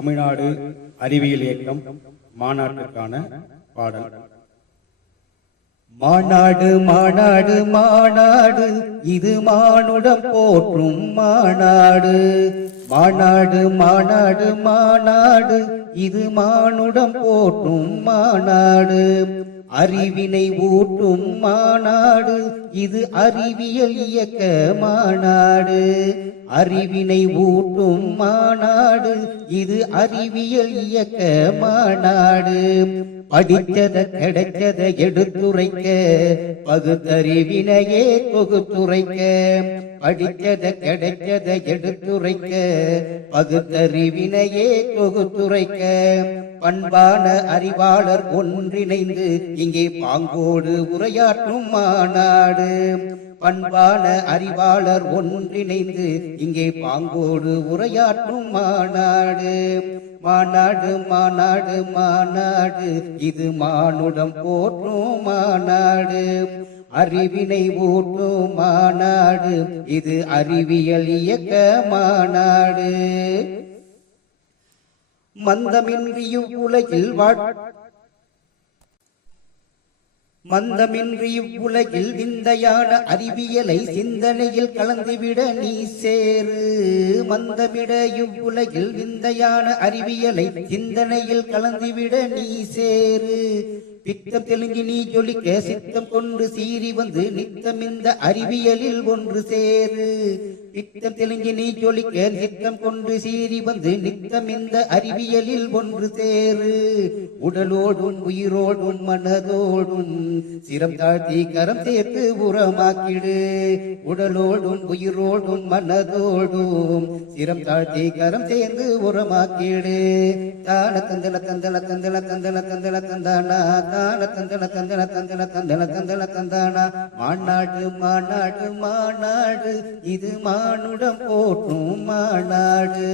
தமிழ்நாடு அறிவியல் இயக்கம் மாநாட்டுக்கான பாடல். மாநாடு மாநாடு மாநாடு இது மானுடம் போற்றும் மாநாடு. மாநாடு மாநாடு மாநாடு இது மானுடம் போற்றும் மாநாடு. அறிவினை ஊட்டும் மாநாடு இது அறிவியல் இயக்க மாநாடு. அறிவினை ஊட்டும் மாநாடு இது அறிவியல் இயக்க மாநாடு. படித்தத கிடைச்சத எடுத்துரைக்க பகுத்தறிவினையே தொகுத்துரைக்க. படித்தத கிடைச்சத எடுத்துரைக்க பகுத்தறிவினையே தொகுத்துரைக்க. பண்பான அறிவாளர் ஒன்றிணைந்து இங்கே பாங்கோடு உரையாற்றும் மாநாடு. பண்பான அறிவாளர் ஒன்றிணைந்து இங்கே பாங்கோடு உரையாற்றும் மாநாடு. மாநாடு மாநாடு மாநாடு இது மானுடம் போற்றும் மாநாடு. அறிவினை ஊட்டும் மாநாடு இது அறிவியல் இயக்க மாநாடு. மந்தமின்றியும் உலகில் மந்தமின்றியும் உலகில் விந்தையான அறிவியலை சிந்தனையில் கலந்துவிட நீ சேரு. மந்தமிடையும் உலகில் விந்தையான அறிவியலை சிந்தனையில் கலந்துவிட நீ சேரு. பித்தம் தெலுங்கி நீ ஜொலிக்க சித்தம் கொண்டு சீறி வந்து நித்தம் இந்த அறிவியலில் ஒன்று சேரு. பித்தம் தெலுங்கி நீ ஜொலிக்க சித்தம் கொண்டு சீறி வந்து நித்தம் இந்த அறிவியலில் ஒன்று சேரு. உடலோடும் உயிரோடும் மனதோடும் சிரம் தாழ்த்தி கரம் சேர்த்து உரமாக்கிடு. உடலோடும் உயிரோடும் மனதோடும் சிரம் தாழ்த்தி கரம் சேர்ந்து உரமாக்கிடு. தான தந்தன தந்தன தந்தன தந்தன தந்தன தந்தானா தான தந்தன தந்தன தந்தன தந்தன தந்தன தந்தானா. மாநாடு மாநாடு மாநாடு இது மானுடம் போற்றும் மாநாடு.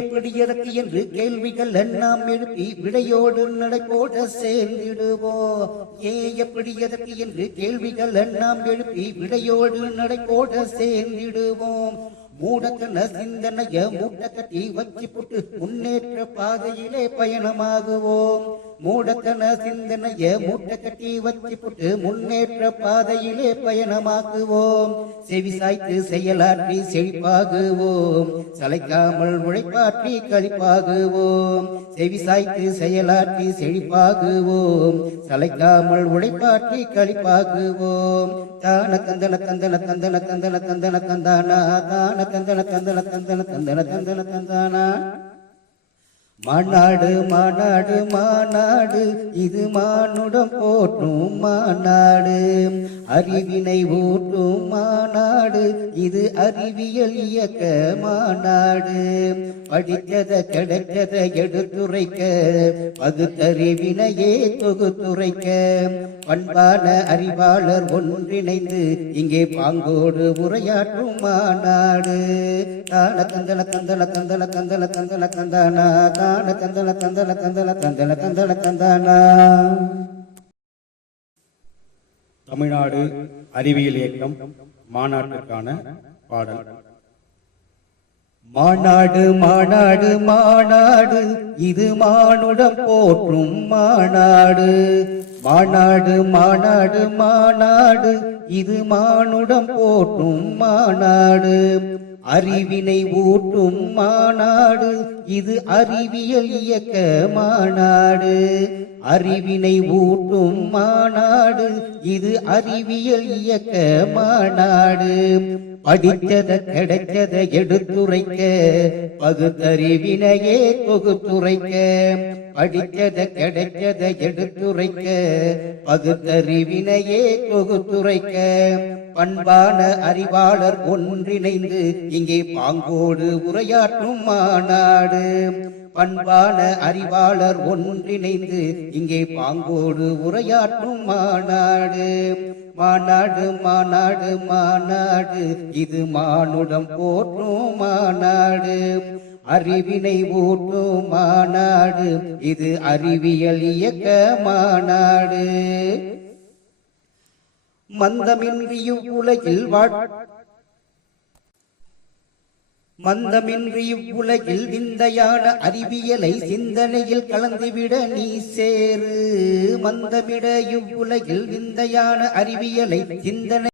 எப்படி எதற்கு என்று கேள்விகள் நாம் எழுப்பி விடையோடு நடைபோட சேர்ந்திடுவோம். எப்படி எதற்கு என்று கேள்விகள் நாம் எழுப்பி விடையோடு நடைபோட சேர்ந்திடுவோம். மூடக்கன சிந்தனைய மூட்டை கட்டி வச்சு போட்டு முன்னேற்ற பாதையிலே பயணமாகுவோம். மூடக்கன சிந்தனைய மூட்டை கட்டி வச்சு போட்டு முன்னேற்ற பாதையிலே பயணமாக்குவோம். செவி சாய்த்து செயலாற்றி செழிப்பாகுவோம். சளைக்காமல் உழைப்பாற்றி கழிப்பாகுவோம். செவி சாய்த்து செயலாற்றி செழிப்பாகுவோம். சளைக்காமல் உழைப்பாற்றி கழிப்பாகுவோம். தான தந்தன தந்தன தந்தன தந்தன தந்தன தந்தானா தான தந்தன தந்தன தந்தன தந்தன தந்தன தந்தானா. மாநாடு மாநாடு மாநாடு இது மானுடம் போற்றும் மாநாடு. அறிவினை ஊட்டும் மாநாடு இது அறிவியல் இயக்க மாநாடு. படித்தத கிடைச்சத எடுத்துரைக்க பகுத்தறிவினையே தொகுத்துரைக்க. பண்பான அறிவாளர் ஒன்றிணைந்து இங்கே பாங்கோடு உரையாற்றும் மாநாடு. தான தந்தன தந்தன தந்தன தந்தன தந்தன தந்தானா தான தந்தன தந்தன தந்தன தந்தன தந்தன தந்தானா. தமிழ்நாடு அறிவியல் இயக்கம் மாநாட்டுக்கான பாடல். மாநாடு மாநாடு மாநாடு இது மானுடம் போற்றும் மாநாடு. மாநாடு மாநாடு மாநாடு இது மானுடம் போற்றும் மாநாடு. அறிவினை ஊட்டும் மாநாடு இது அறிவியல் இயக்க மாநாடு. அறிவினை ஊட்டும் மாநாடு இது அறிவியல் இயக்க மாநாடு. படித்தத கிடைச்சத எடுத்துரைக்க பகுத்தறிவினையே தொகுத்துரைக்க. படித்தத கிடைச்சத எடுத்துரைக்க பகுத்தறிவினையே தொகுத்துரைக்க. பண்பான அறிவாளர் ஒன்றிணைந்து இங்கே பாங்கோடு உரையாற்றும் மாநாடு. பண்பான அறிவாளர் ஒன்றிணைந்து இங்கே பாங்கோடு உரையாற்றும் மாநாடு. மாநாடு மாநாடு மாநாடு இது மானுடம் போற்றும் மாநாடு. அறிவினை ஊட்டும் மாநாடு இது அறிவியல் இயக்க மாநாடு. மந்தமின்றியும் உலகில் மந்தமின்றி இவ்வுலகில் விந்தையான அறிவியலை சிந்தனையில் கலந்துவிட நீ சேரு மந்தமிட இவ்வுலகில் விந்தையான அறிவியலை சிந்தனை